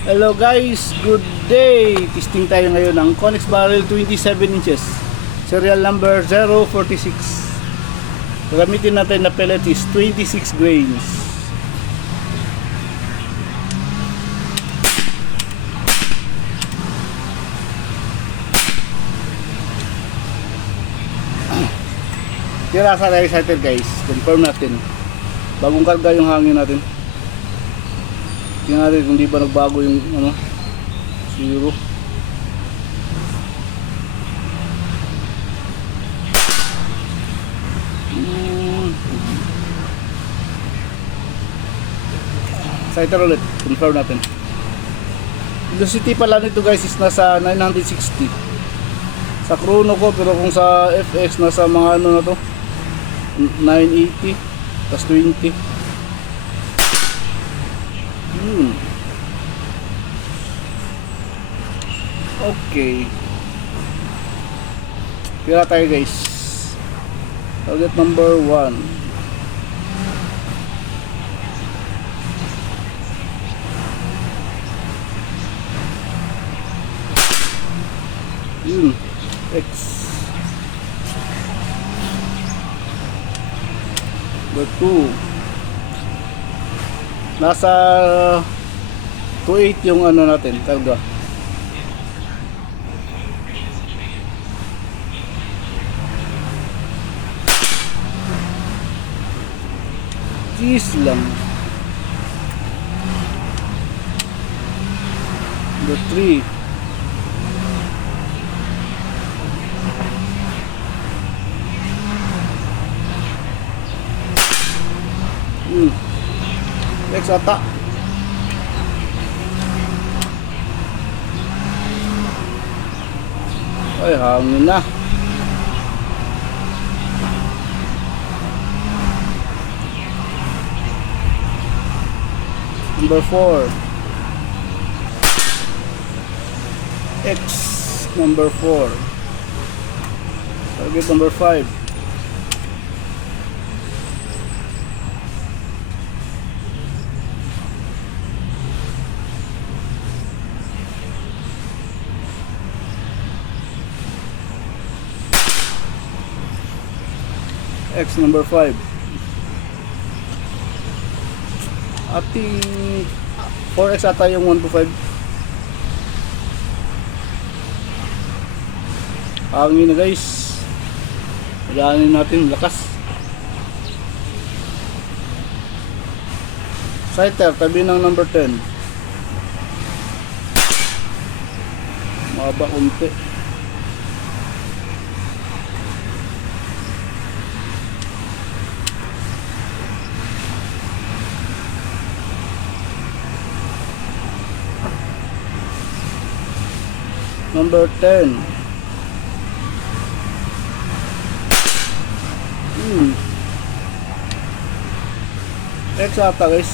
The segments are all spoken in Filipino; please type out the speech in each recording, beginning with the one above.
Hello guys, good day! Testing tayo ngayon ng Conex Barrel 27 inches. Serial number 046. Gagamitin natin na pellet is 26 grains. Tira sa excited guys, confirm natin. Bagong karga yung hangin natin. Tingnan natin kung di ba nagbago yung zero. Exciter ulit, confirm natin. Velocity pala nito guys is nasa 960 sa chrono ko, pero kung sa FX nasa mga na to 980 plus 20. Okay, kira tayo guys. Target number 1. X number 2. Nasa 28 yung natin karga. Cheese lang. Number 3. X ata. Ay, hangin na. Number 4. X number 4. Target number 5. X number 5. Ating 4X ata yung 125. Hangin na guys. Pagaanin natin lakas. Sighter tabi ng number 10. Maba unti. Number 10. X ata guys.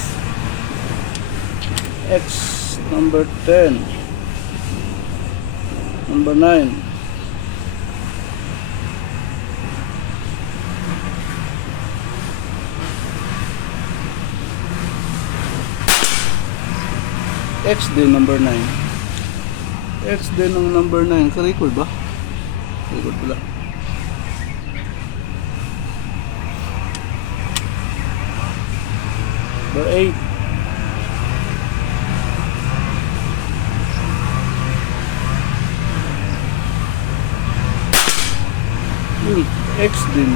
X number 10. Number 9. X din number 9. X din ng number 9. Ka-record ba? Record pala. Number 8. X din.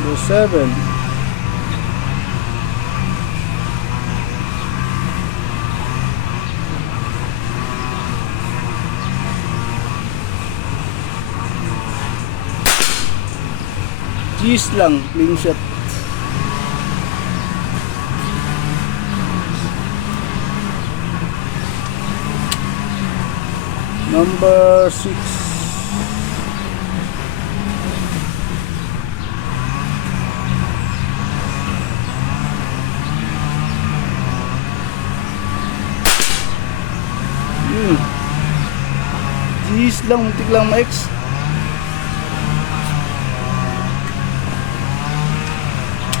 Number 7. Cheese lang, clean shot. Number 6. Cheese lang, muntik lang ma-X.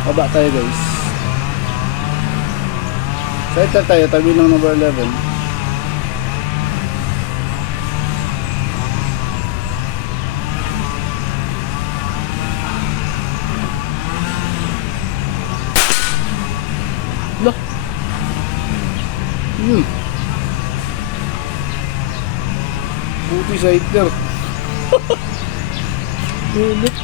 Baba tayo guys. Center tayo, tabi ng number 11. Lah. Buti center. Ulit.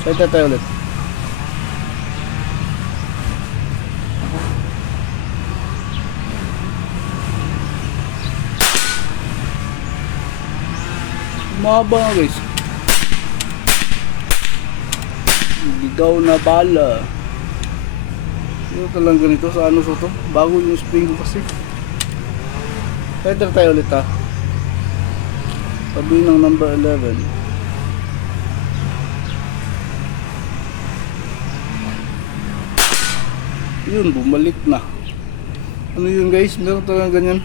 Center tayo ulit. Mahaba nga guys. Ligaw na bala. Ito talang ganito sa ano to? Bago yung spring ko kasi. Center tayo ulit ha. Tabi ng number 11. Yun, bumalik na. Ano yun guys? Meron talagang ganyan.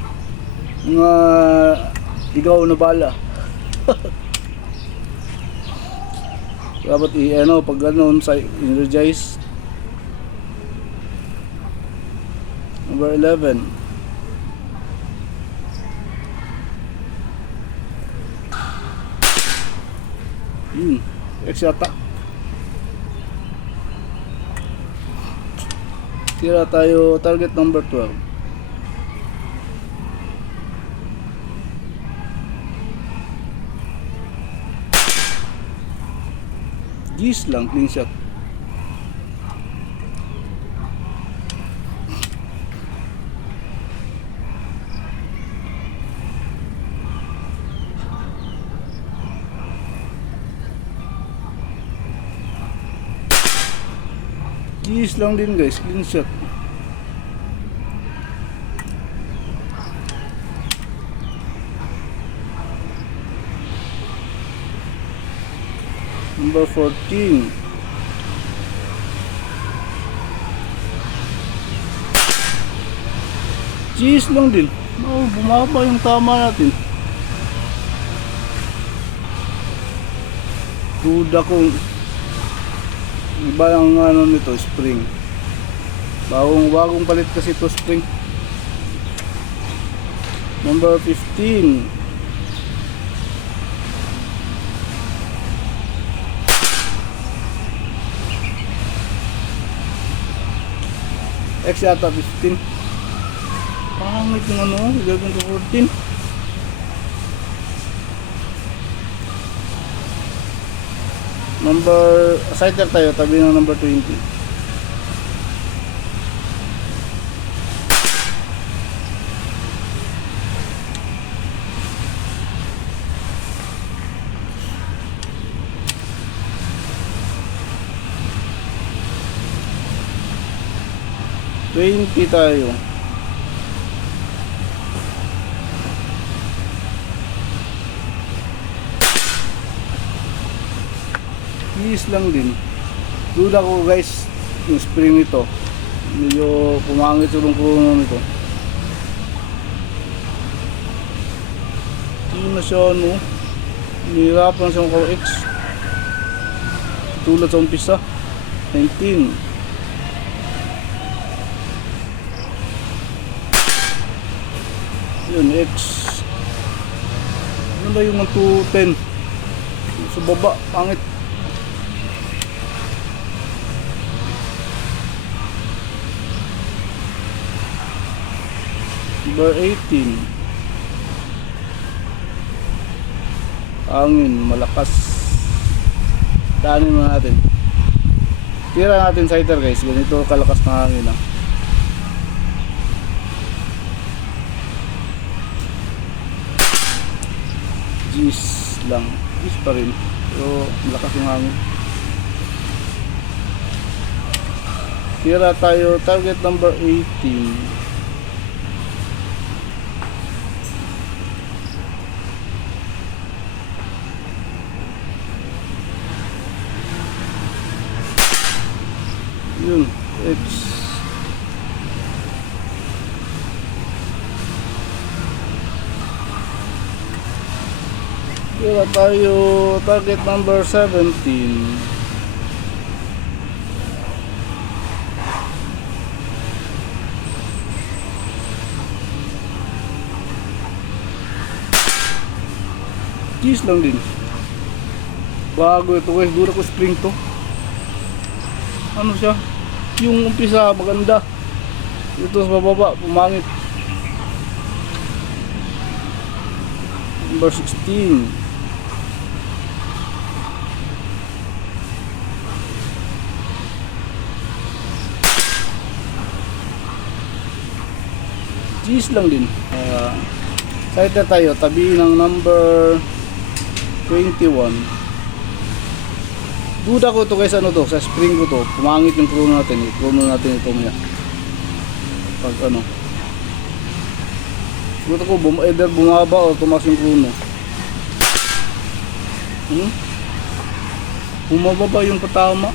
Mga ligaw na bala. Dapat i-ano pag ganoon sa energize. Number 11. Yun, X yata. Tira tayo target number 12. Gis lang, clean shot. Gis lang din guys, clean shot. Number 14. Cheese lang din. Oh, bumaba yung tama natin. Duda kung iba yung ano nito, spring. Bagong palit kasi ito spring. Number 15. X yata 15. Pangit yung ano, 11 to 14. Number, center tayo, tabi ng number 20. Tayo. Please lang din. Duda ko guys, yung spring nito. Medyo pumangit yung kuno nito. Hindi na siya ano. Nihirapan siya ko X. Tulad sa umpisa. 19. Yun, X. Ano ba yung 210? Sa baba, pangit. Number 18. Hangin, malakas. Daanin mo natin. Tira natin cider guys. Ganito kalakas na hangin ah. Gis lang. Gis pa rin. Pero malakas yung hangin. Tira tayo. Target number 18. Yun, X. Kaya tayo target number 17. Cheese lang din. Bago ito guys, dura ko spring to. Ano siya? Yung umpisa maganda. Ito sa bababa, pumangit. Number 16. Cheese lang din. Site na tayo, tabi ng number 21. Duda ko to guys, ano to, sa spring ko to, pumangit yung chrono natin, chrono natin ito maya. Pag ano, duda ko, either bumaba o tumaas yung chrono. Bumababa yung patama.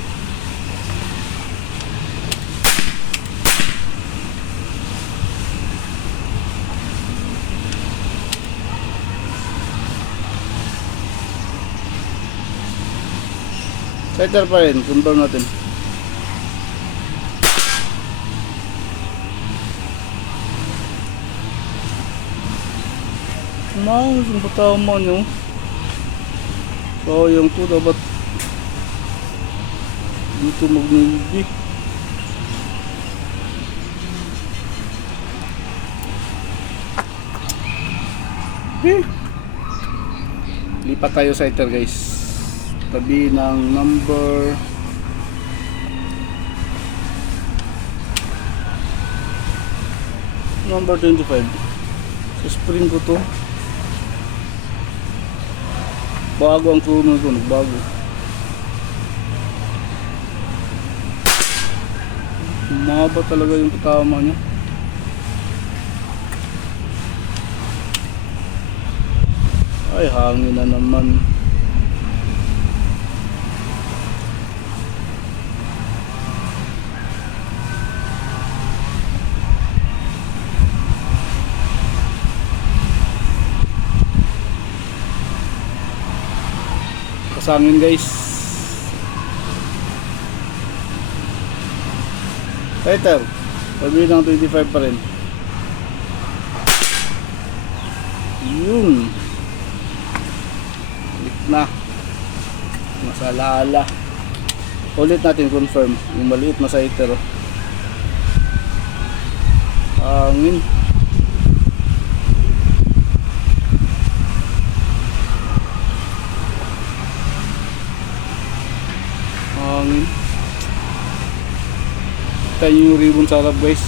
Tighter pa rin, control natin. Maus yung patama nyo. So yung to dapat dito mag-navy. Okay. Lipat tayo sa iter guys. Tabi ng number 25. Sa spring ko to. Bago ang chrono ko, nagbago. Mahaba talaga yung patama niya. Ay, hangin na naman. Kasangin guys. Tighter. Sabi ng 25 pa rin. Yun. Ulit na. Masalaala. Ulit natin confirm. Yung maliit na tighter. Hangin. Hangin. Tayo yung ribbon sa harap guys.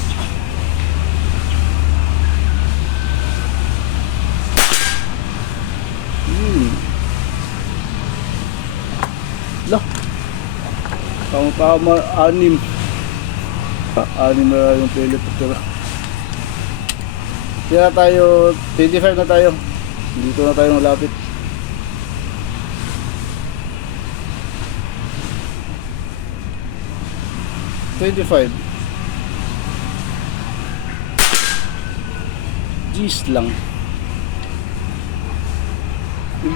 Lah. Tama-tama 6. 6 na yung pellet pero. Kaya tayo 25 na tayo. Dito na tayo malapit. G's lang.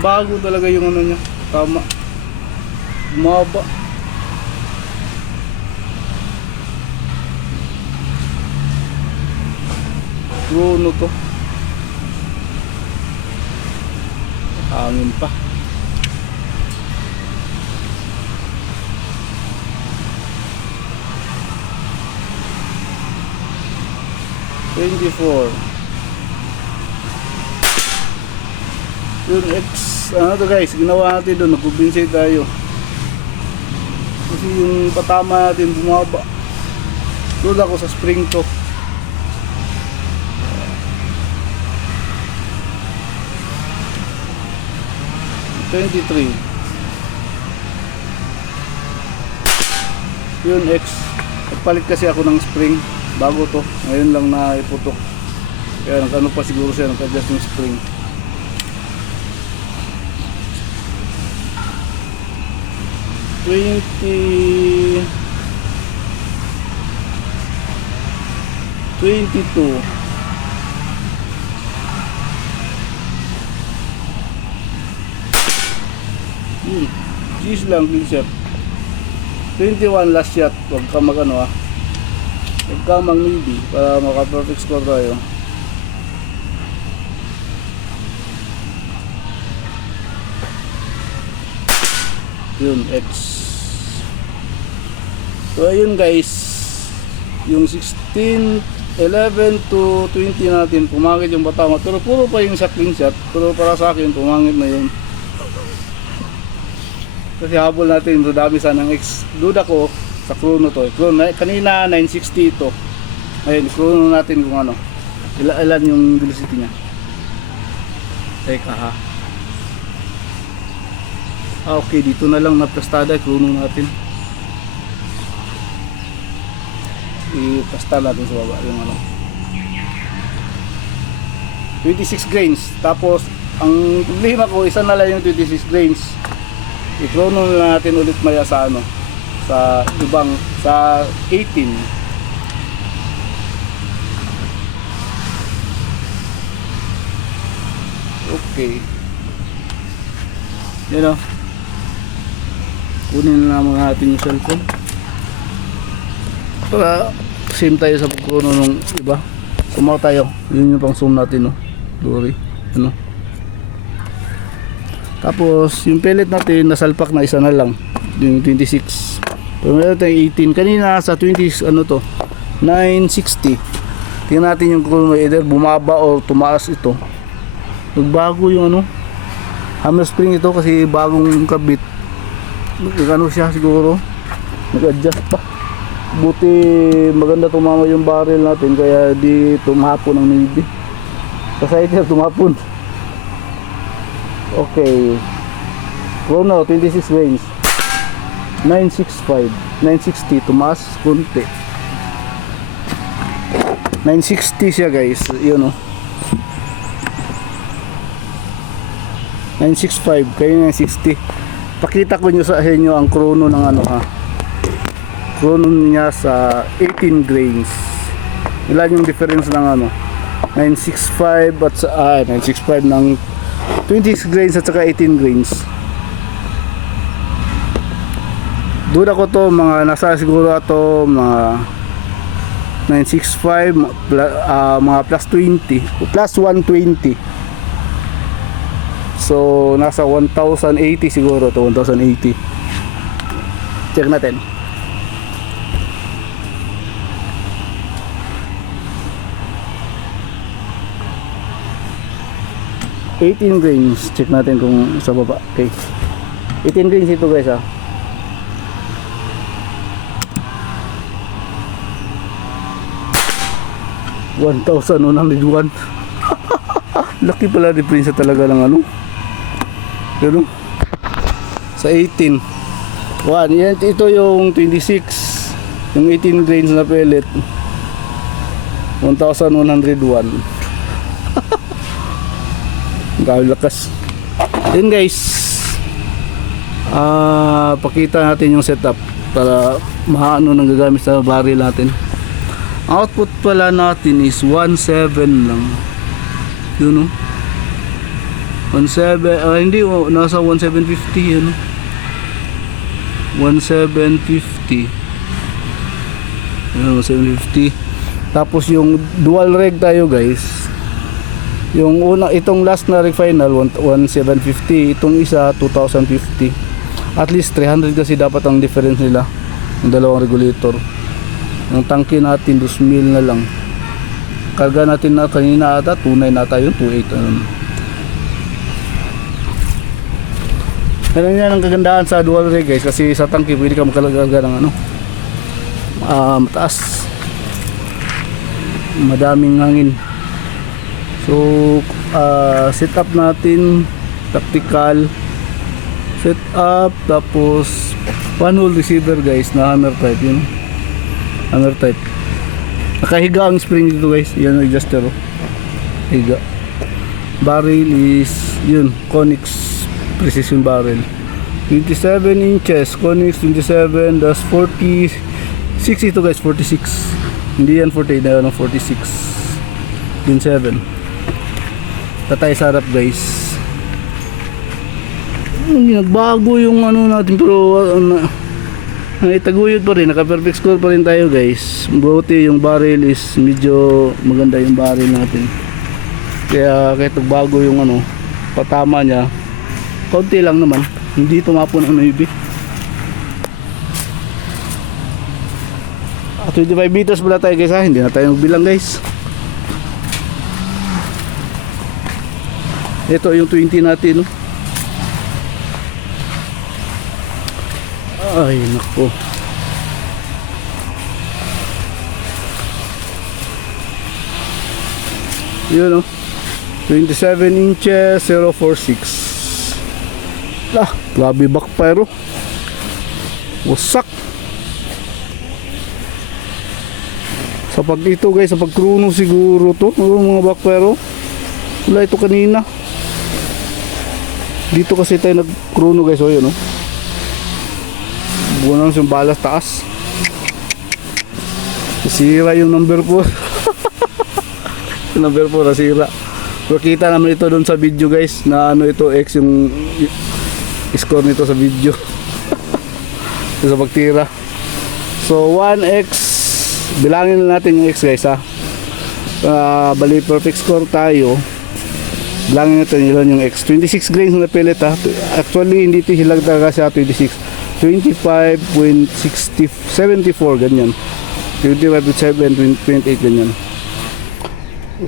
Bago talaga yung ano niya. Tama. Bumaba. Chrono to. Hangin pa. Yung X, ano to guys, ginawa natin doon, nagkubinsay tayo. Kasi yung patama natin bumaba. Doon ako sa spring to. Yun X, nagpalit kasi ako ng spring bago to, ngayon lang na iputok. Kaya nagano pa siguro siya, nag-adjust yung spring. 22. Cheese lang, clean shot. 21 last shot. Huwag ka mag ano huwag ka mag navy para maka perfect score tayo. Yun, X. So ayun guys, yung 16, 11 to 20 natin, pumangit yung batama. Pero puro pa yung sa clean shot. Pero para sa akin, pumangit na yun. Kasi habol natin, dami sanang X. Duda ko sa chrono to. Kanina 960 ito. Ayun, chrono natin kung ano. Ilan yung velocity niya. Teka ha. Okay, dito na lang naplastada, chrono natin. I-pasta natin sa baba yung ano. 26 grains. Tapos, ang problema ko, isa na lang yung 26 grains. I-chrono na natin ulit maya sa ano. Sa ibang, sa 18. Okay. Yan o. Kunin na naman natin yung cellphone. Para same tayo sa pagkuno nung iba. Sumaw tayo. Yun yung pang zoom natin, no. Glory. Ano. Tapos yung pellet natin nasalpak na isa na lang. Yung 26. Pero meron tayong 18. Kanina sa 20 ano to 960. Tingnan natin yung chrono, either bumaba o tumaas ito. Nagbago yung ano hammer spring ito kasi bagong kabit. Ano siya siguro, nag-adjust pa. Buti maganda tumama yung barrel natin kaya di tumapon ang navy. Sa ito tumapon. Okay, chrono 26 range 965 960, tumaas kunti. 960 siya guys, yun o. 965, kayo 960. Pakita ko nyo sa inyo ang chrono ng ano ha. Chrono niya sa 18 grains. Ilan yung difference ng ano 965 at sa 965 ng 20 grains at saka 18 grains. Duda ko to mga nasa siguro ato mga 965 mga plus 20 plus 120. So nasa 1080 siguro to, 1080. Check natin. $18 grains. Check natin kung sa baba. Okay. 18 grains ito guys ha. $1,101. Laki pala difference talaga ng ano. Pero sa 18. Yan, ito yung 26. Yung 18 grains na pellet. 1,101. Lakas. Then guys, pakita natin yung setup para maano nang gagamit sa barrel natin. Output pala natin is 17 lang. Yun o. 17, hindi o, nasa 1750 yun o. 1750. Yun, 1750. Tapos yung dual reg tayo guys. Yung una, itong last na reg final 1750, itong isa 2050. At least 300 kasi dapat ang difference nila ng dalawang regulator. Yung tangke natin 2,000 na lang. Karga natin na kanina ata 2.9 nata yun, 2.8 ano. Pero yan ang kagandahan sa dual reg guys, kasi sa tangke pwede ka magkalagay ng ano mataas, madaming hangin. So setup natin tactical setup, tapos one hole receiver guys na hammer type yun, hammer type. Nakahiga ang spring dito guys, yan ang adjuster oh. Higa. Barrel is yun, Conix precision barrel 27 inches, Conix 27, das 46 ito guys, 46 hindi yan 48 na 46 yun 7. Tatay sarap guys. nagbago yung ano natin, pero itaguyod pa rin, naka perfect score pa rin tayo guys. Buti yung barrel is medyo maganda yung barrel natin, kaya kahit nagbago yung ano patama niya, konti lang naman, hindi tumapon ang navy. 25 meters pala tayo guys ha, hindi na tayo magbilang guys. Ito yung 20 natin, no? Ay nako, yun, no? 27 inches 046. Grabe backfire, oh. Wasak. Sa pag ito guys, sa pagkruno siguro to, mga backfire, oh. Wala ito kanina. Dito kasi tayo nagkruno guys, oh, yun, oh. Bunang yung balas taas. Nasira yung number 4. Yung number 4 nasira. Pero kita naman ito doon sa video guys, na ano ito, X yung score nito sa video. Ito sa pagtira. So 1x, bilangin na natin yung X guys ha. Bali perfect score tayo. Bilangin natin yun yung X. 26 grains na pellet ha. Actually hindi ito hilag talaga siya 26. 25.74 ganyan. 25.7, 28 ganyan.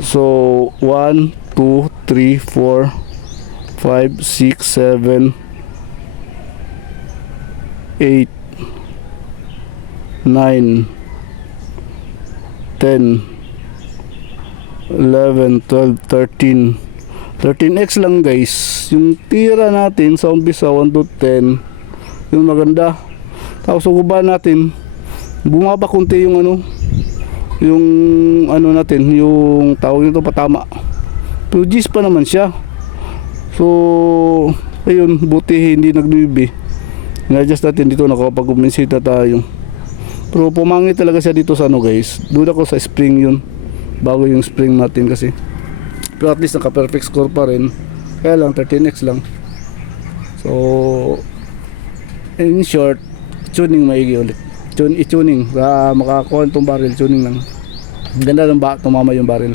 So 1, 2, 3, 4, 5, 6, 7, 8, 9, 10, 11, 12, 13. 13x lang guys. Yung tira natin sa umpisa 1 to 10, yung maganda. Tapos sa guba natin, bumaba konti yung ano natin, yung tawag nito patama. Pero G's pa naman siya. So ayun, buti hindi nagbibi. Na-adjust natin dito, nakapag-uminsita tayo. Pero pumangit talaga siya dito sa ano guys. Doon ako sa spring yun, bago yung spring natin kasi. Pero at least naka perfect score pa rin. Kaya lang 13x lang. So in short, tuning maigi ulit. I-tuning makakuha itong barrel, tuning lang. Ganda ng tumama yung barrel.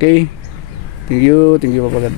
Okay, thank you papagad.